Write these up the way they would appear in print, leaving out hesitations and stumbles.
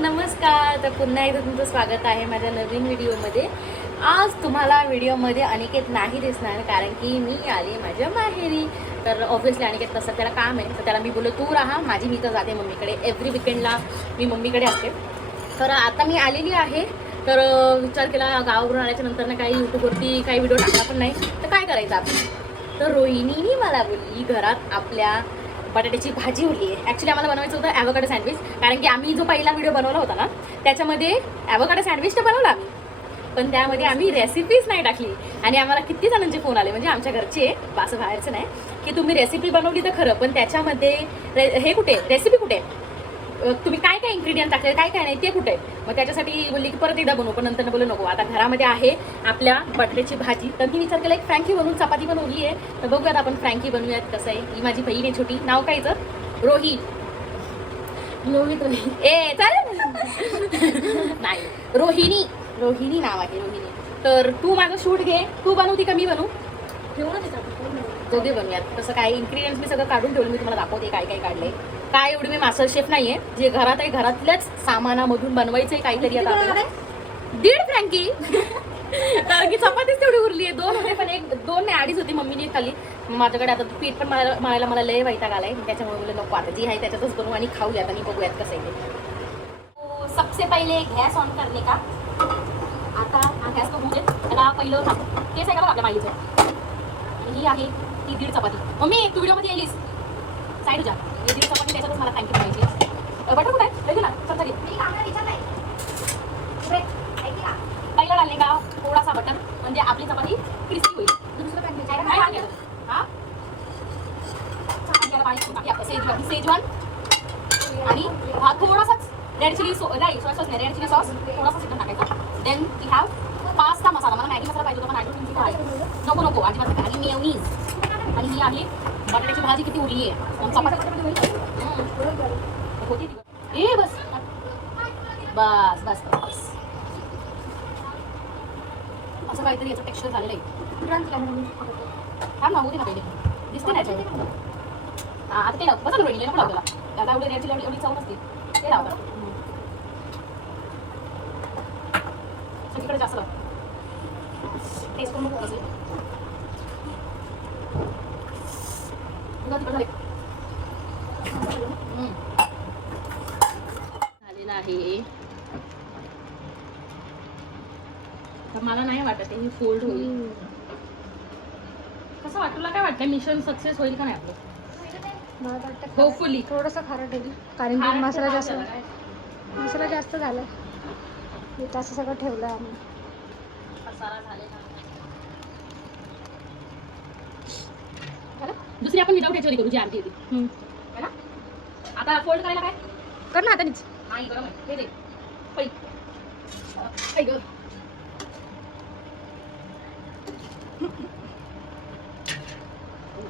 नमस्कार. तर पुन्हा एकदा तुमचं स्वागत आहे माझ्या नवीन व्हिडिओमध्ये. आज तुम्हाला व्हिडिओमध्ये अनिकेत नाही दिसणार कारण की मी आली माझ्या माहेरी. तर ऑब्व्हियसली अनिकेत तसं त्याला काम आहे, तर त्याला मी बोललो तू राहा, मी तर जाते मम्मीकडे. एव्हरी विकेंडला मी मम्मीकडे असते. तर आता मी आलेली आहे. तर विचार केला गावावरून आल्याच्या नंतर ना काही यूट्यूबवरती काही व्हिडिओ टाकला पण नाही, तर काय करायचं आपण. तर रोहिणीनी मला बोलली घरात आपल्या बटाट्याची भाजी उरली आहे. ॲक्च्युली आम्हाला बनवायचं होतं ॲव्होकाडो सँडविच, कारण की आम्ही जो पहिला व्हिडिओ बनवला होता ना त्याच्यामध्ये ॲव्होकाडो सँडविच तर बनवला आम्ही, पण त्यामध्ये आम्ही रेसिपीज नाही टाकली. आणि आम्हाला किती जणांचे फोन आले, म्हणजे आमच्या घरचे, असं बाहेरचं नाही, की तुम्ही रेसिपी बनवली तर खरं, पण त्याच्यामध्ये हे कुठे रेसिपी कुठे, तुम्ही काय काय इन्ग्रेडियंट टाकले, काय काय नाही ते कुठे. मग त्याच्यासाठी बोलली की परत एकदा बनवू, पण नंतर बोलू नको, आता घरामध्ये आहे आपल्या बटाट्याची भाजी. तर मी विचार केला एक फ्रँकी बनवून, चपाती पण उरली आहे, तर बघूयात आपण फ्रँकी बनवूयात. कसं आहे, ही माझी बहीण आहे छोटी, नाव काय हिचं, रोहित. ए चालेल नाही, रोहिणी नाव आहे, रोहिणी. तर तू माझं शूट घे, तू बनवती का मी बनवू, दोघे बनवूयात. तसं काय इन्ग्रेडियंट्स मी सगळं काढून ठेवलं, मी तुम्हाला दाखवते काय काय काढले. काय एवढी मी मास्टर शेफ नाहीये, जे घरात आहे घरातल्याच सामानामधून बनवायचंय काहीतरी. आता आपल्याला 1.5 फ्रँकी कारण की चपातीच तेवढी उरली आहे. 2 होते, पण 2 नाही 2.5 होती, मम्मीने खाली. माझ्याकडे आता पीठ पण मळायला मला लय वैताग आलाय, त्याच्यामुळे मला नको, आता जी आहे त्याच्यातच बनवू आणि खाऊयात आणि बघूयात कसं आहे ते. सबसे पहिले गॅस ऑन करणे का. आता हा गॅस बघू दे, त्याला पहिलं केस आहे का बघ आपल्या माईचं. ही आहे ती 1.5 चपाती. मम्मी तू व्हिडिओमध्ये येईलीस, साईड जा. 1.5 चपाती, त्याच्यातच मला थँक्यू करायची. बटर कुठे आहे, ना चल तरी पहिला डालणे का थोडासा बटर, म्हणजे आपली चपाती क्रिस्पी होईल. दुसरं काय हा सेजवान आणि हा थोडासाच रेड चिली नाही सॉस नाही, रेड चिली सॉस थोडासा चिकन टाकायचा. देन वी हॅव पास्ता मसाला. मला मॅगी मसाला पाहिजे होता, पण आय डोंट थिंक आहे. नको अजिबात नका. आणि मेयोनीज. आणि ही आहे बटाट्याची भाजी, किती उरली आहे चपाती होती ती. ए बस बस बस बस, असं काहीतरी याचं टेक्स्चर झालेलं आहे. हा ना होती ना पहिले दिसते नाही आता ते लावतो. बसा रोहिणीला नको लावला, त्याला एवढी रेडची एवढी चव नसते, ते लावतात सगळीकडे जास्त लावतो. टेस्ट करून बघू असेल. झालेलं आहे. तर मला नाही वाटत हे फोल्ड होईल. कसं वाटतं, तुला काय वाटतं मिशन सक्सेस होईल का नाही आपलं. होपफुली थोडंसं खारट होईल, कारण की मसाला जास्त झाला. असं सगळं ठेवलं आम्ही. मसाला झालेला. दुसरी आपण विदाऊट याच्यावर करू, जी आरती येते है ना. आता फोल्ड करायला काय कर ना हातानेच. नाही गरम आहे, हे दे पै ग.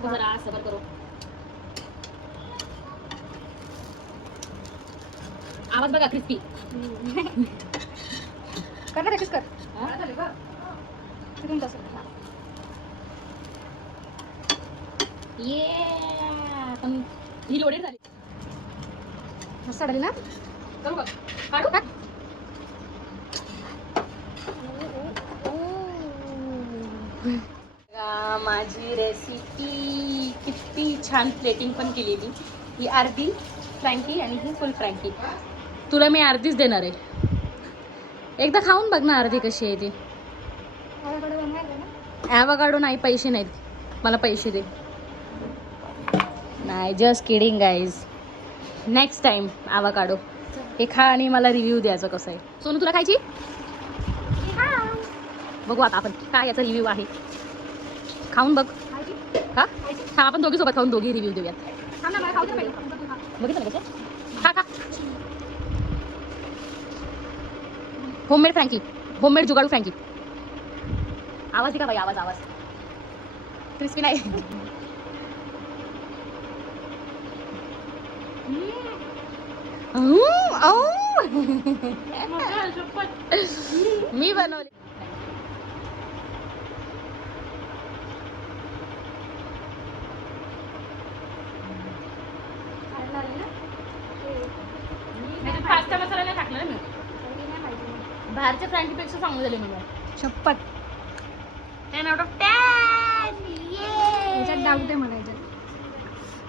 जरा सबर करो. आवाज बघा क्रिस्पी. कर ना, तशीच कर. ये पण ही लोडेड झाली. मस्त आली ना. करू का, काढू का. माझी रेसिपी किती छान प्लेटिंग पण केलेली. ही अर्धी फ्रँकी आणि ही फुल फ्रँकी. तुला मी अर्धीच देणार आहे, एकदा खाऊन बघ ना अर्धी कशी आहे ती. ॲव्होकाडो नाही, पैसे नाहीत, मला पैसे दे. नाही just kidding guys. Next time avocado हे खा आणि मला रिव्ह्यू द्यायचं कसं आहे. सोनू तुला खायची, बघू आता आपण काय याचा रिव्ह्यू आहे. खाऊन बघ का. हा आपण दोघी सोबत खाऊन दोघी रिव्ह्यू देऊयात. बघितलं कसं खा खा. होममेड फ्रँकी, होममेड जुगाडू फ्रँकी. आवाज दे का बाई, आवाज क्रिस्पी नाही. मी बनवली. पास्ता मसाला नाही टाकला बाहेरच्या फ्रँकीपेक्षा चांगलं झाले मला. शपथ 10 out of 10. याच्यात डाऊट आहे मला याच्यात.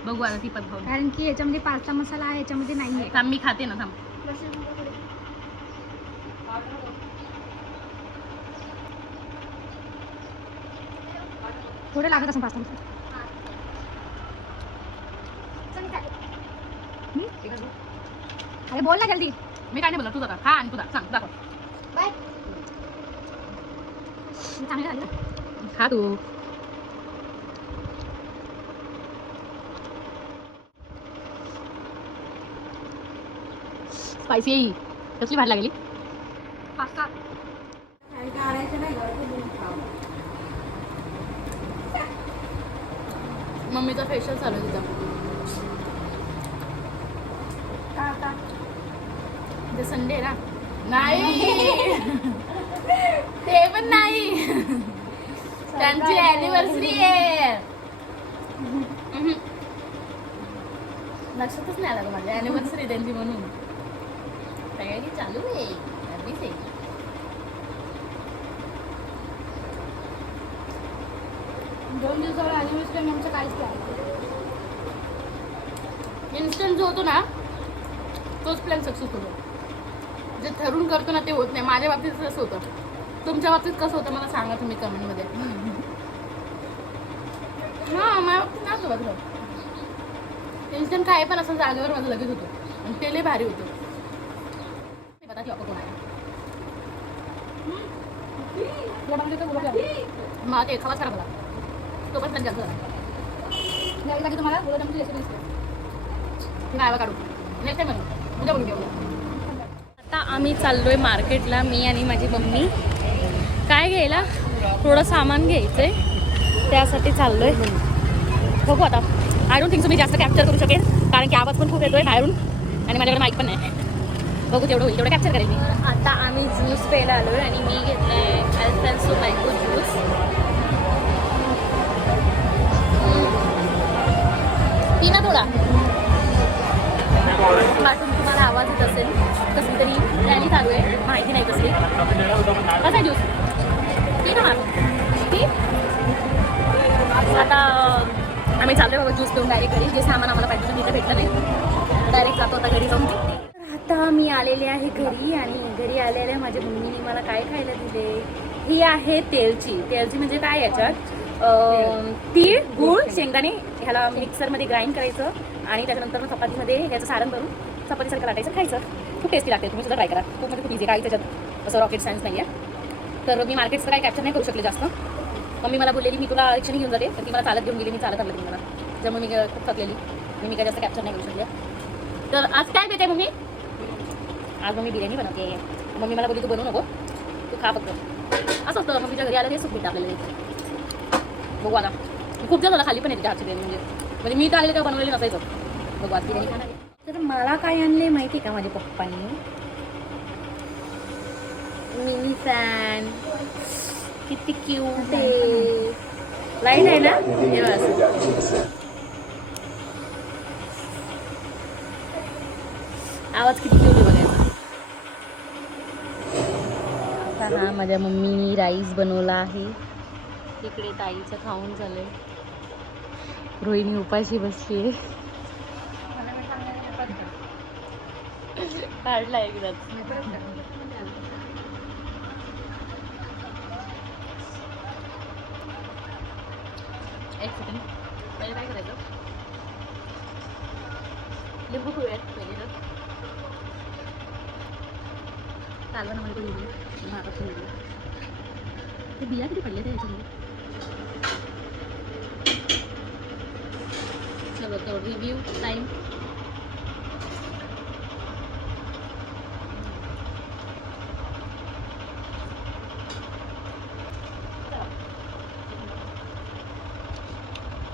बघू आता ती पण खाऊन. कारण की याच्यामध्ये पास्ता मसाला आहे, याच्यामध्ये नाही आहे. थांब मी खाते ना, थांब. थोडं लागत असं पास्ता मसाला. अरे बोल ना जल्दी. मी काय नाही बोलत, तू जरा खा आणि तुझा सांग दाखव. बाय. चांगलं झालं. खा तू. स्पायसी आहे. कसली भारी लागली. पास्ता मम्मीचा फेशियल चालू आहे तिथं. ते संडे ना. नाही ते पण नाही. त्यांची अॅनिव्हर्सरी आहे. लक्षातच नाही आलं माझ्या अॅनिव्हर्सरी त्यांची म्हणून. तयारी चालू आहे. अगदीच आहे. दोन दिवसावर अॅनिव्हर्सरी आमचं काहीच नाही. इन्स्टंट जो होतो ना तोच प्लॅन सक्सेस होतो. जे ठरवून करतो ना ते होत नाही. माझ्या बाबतीत कसं होतं, तुमच्या बाबतीत कसं होतं मला सांगा तुम्ही कमेंटमध्ये. हां माझ्या बाबतीत नाही होतं बघ. इन्स्टंट काय पण असं जागेवर माझं लगेच होतं आणि ते लय भारी होतं. पता की कोण आहे मला ते खावाच खराब झाला. तो पण प्लॅन जास्त झाला. तुम्हाला बोलत रेसिपी काय काढू नेक्स्ट टाइम म्हणून उद्या बोलूया. आता आम्ही चाललोय मार्केटला, मी आणि माझी मम्मी. काय घ्यायला, थोडं सामान घ्यायचंय त्यासाठी चाललोय. बघू आता. आय डोंट थिंक सो मी जास्त कॅप्चर करू शकेल कारण की आवाज पण खूप येतोय बाहेरून आणि माझ्याकडे माईक पण नाही. बघू तेवढं होईल तेवढं कॅप्चर करेल मी. आता आम्ही ज्यूस प्यायला आलोय आणि मी घेतलाय अल्फेन्सो मँगो ज्यूस. पी ना थोडा. वाटून तुम्हाला आवाज येत असेल. कसली तरी रॅली चालू आहे, माहिती नाही कसली. कसा आहे ज्यूस? पी ना पी. आता आम्ही चाललोय बाबा ज्यूस पिऊन डायरेक्ट घरी. जे सामान आम्हाला पाहिजे तिथे भेटलं नाही, डायरेक्ट जातो आता घरी जाऊन. आता मी आलेले आहे घरी आणि घरी आलेल्या माझ्या मम्मीने मला काय खायला दिले. ही आहे तेलची. तेलची म्हणजे काय, याच्यात तीळ, गूळ, शेंगदाणे ह्याला मिक्सरमध्ये ग्राइंड करायचं आणि त्याच्यानंतर चपातीमध्ये ह्याचं सारण भरून चपातीसारखं लाटायचं, खायचं. खूप टेस्टी लागते. तुम्ही सुद्धा ट्राय करा. खूप म्हणजे खूप इझी. काही त्याच्यात असं रॉकेट सायन्स नाही आहे. तर मी मार्केटचं काही कॅप्चर नाही करू शकले जास्त. मम्मी मला बोललेली मी तुला रिक्षाने घेऊन जाते, तर ती मला चालत घेऊन गेली. मी चालत आलं तुम्ही मला, त्यामुळे मी खूप थकलेली. मी काय जास्त कॅप्चर नाही करू शकले. तर आज काय देते मम्मी? आज मम्मी बिर्याणी बनवते. मम्मी मला बोलली तू बनवू नको, तू खा फक्त. असं असतं मम्मीच्या घरी आलं ते सुख भेटतं आपल्याला. बघू आता. खूप झालं खाली पण येते हातची बिर्याणी. म्हणजे मी तर आलेलं तेव्हा बनवलेलं नसायचं. बघू आज बिर्याणी खाणार. तर मला काय आणले माहिती का माझ्या पप्पांनी? Mini fan. किती क्यूट आहे. लाईट आहे ना, हे असं आवाज किती क्यूट आहे बघायचा. आता हा माझ्या मम्मीनी राईस बनवला आहे. इकडे ताईचं खाऊन झालंय. रोहिणी उपाशी बसली आहे. काढला एकदाच. एक सेकंड. पहिले काय करायचं, लिंबू पिळूयात पहिले. तर कालवणामध्ये लिंबू मागं लिंबू. ते बिया किती पडले त्या याच्यामध्ये. चलो तो review time.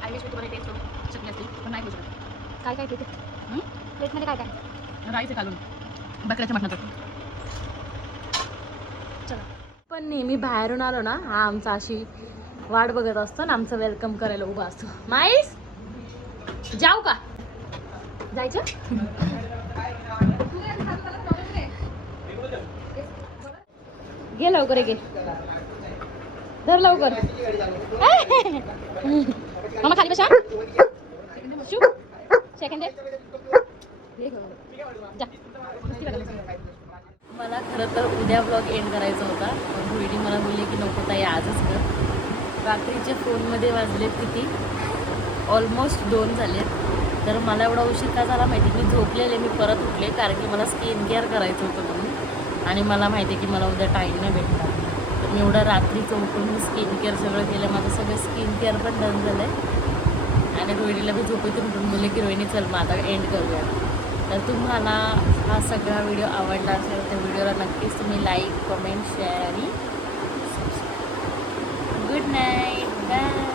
I wish me तुम्हाला टेस्ट करू शकली असती पण नाही करू शकत. काय काय प्लेट प्लेटमध्ये काय काय? राईस घालून बकऱ्याच्या मटणाचं. चला. पण नेहमी बाहेरून आलो ना, हा आमचा अशी वाट बघत असतो ना, आमचं वेलकम करायला उभा असतो. माईस जाऊ का? जायचं. घे लवकर घे धर लवकर मामा खाली बसा सेकंड मला खरं तर उद्या ब्लॉग एंड करायचा होता पण रोहिणी मला बोलले की नको ताई आजच कर. रात्रीचे फोनमध्ये वाजलेत किती ऑलमोस्ट 2 झालेत. तर मला एवढा उशीर का झाला माहिती मी झोपलेले मी परत उठले कारण की मला स्किन केअर करायचं होतं म्हणून आणि मला माहिती आहे की मला उद्या टाईम नाही भेटणार. तर मी एवढं रात्रीचं उठून मी स्किन केअर सगळं केलं माझं सगळं स्किन केअर पण डन झालं आहे आणि रोहिणीला मी झोपेतून उठून बोलले की रोहिणी चल मग आता एंड करूया. तर तुम्हाला हा सगळा व्हिडिओ आवडला असेल तर व्हिडिओला नक्कीच तुम्ही लाईक कमेंट शेअर आणि गुड नाईट बाय.